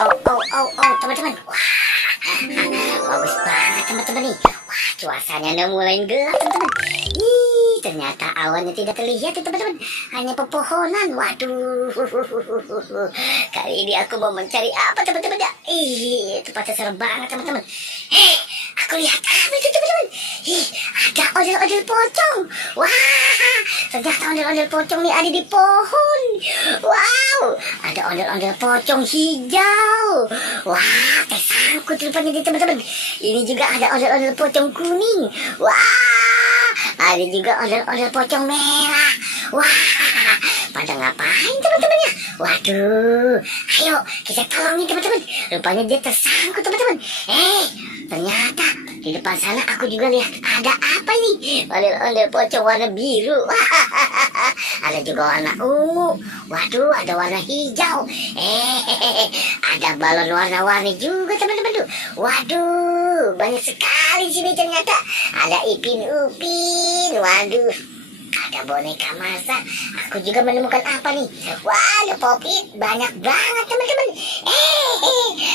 teman-teman. Wah, bagus banget teman-teman nih. Wah, cuacanya udah mulai gelap teman-teman. Ih, ternyata awannya tidak terlihat ya teman-teman. Hanya pepohonan. Waduh. Kali ini aku mau mencari apa teman-teman ya? Ih, tempatnya serem banget teman-teman. Aku lihat apa itu teman-teman? Ih, ada ondel-ondel pocong. Wah, ternyata ondel-ondel pocong nih ada di pohon. Wow, ada ondel-ondel pocong hijau. Wah, tersangkut rupanya di teman-teman. Ini juga ada ondel-ondel pocong kuning. Wah, ada juga ondel-ondel pocong merah. Wah, pada ngapain teman-teman ya? Waduh, ayo kita tolongin teman-teman. Rupanya dia tersangkut teman-teman. Ternyata di depan sana aku juga lihat ada apa nih? Ondel-ondel pocong warna biru. Ada juga warna ungu. Waduh, ada warna hijau. Ada balon warna-warni juga teman-teman tuh. Waduh, banyak sekali sini ternyata. Ada Ipin-Upin. Waduh, ada boneka masa. Aku juga menemukan apa nih? Wah, ada Popit. Banyak banget teman-teman.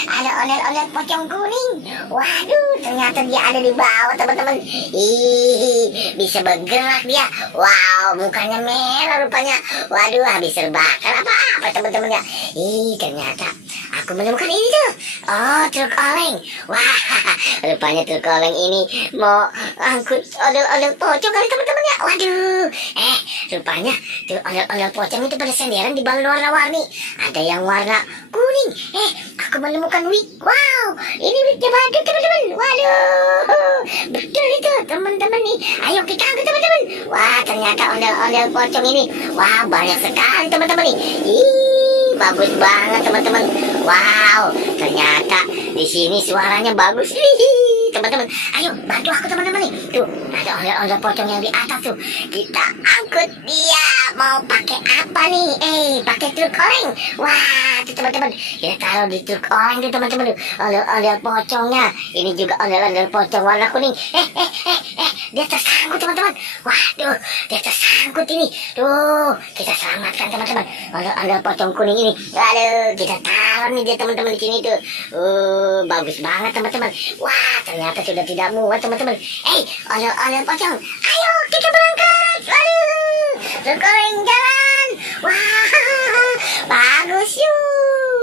Ada ondel-ondel pocong kuning. Waduh, ternyata dia ada di bawah teman-teman. Bisa bergerak dia. Wow, mukanya merah rupanya. Waduh, habis terbakar apa teman-teman ya. Ternyata aku menemukan ini tuh. Oh, truk oleng. Wah, rupanya truk oleng ini mau angkut ondel-ondel pocong kali teman-teman ya. Waduh, rupanya tuh ondel-ondel pocong itu pada senderan di balon warna-warni. Ada yang warna kuning. Aku menemukan wig. Wow, ini wignya badut teman-teman. Waduh, betul itu teman-teman nih. Ayo kita angkat teman-teman. Wah, ternyata ondel-ondel pocong ini. Wah, banyak sekali teman-teman nih. Bagus banget teman-teman. Wow, ternyata di sini suaranya bagus. Teman-teman, ayo bantu aku teman-teman nih. Tuh, ada ondel-ondel pocong yang di atas tuh. Kita angkut dia. Mau pakai apa nih? Pakai truk oleng. Wah, tuh teman-teman. Kita taruh di truk oleng tuh teman-teman. Ondel-ondel pocongnya. Ini juga ondel-ondel pocong warna kuning. Dia tersangkut teman-teman. Waduh, dia tersangkut ini. Tuh, kita selamatkan teman-teman. Ondel-ondel pocong kuning ini. Waduh, kita taruh nih dia teman-teman di sini tuh. Bagus banget teman-teman. Wah, ternyata sudah tidak muat teman-teman. Ondel-ondel pocong. Ayo kita berangkat. Waduh, truk oleng jalan. Wah, bagus yuk.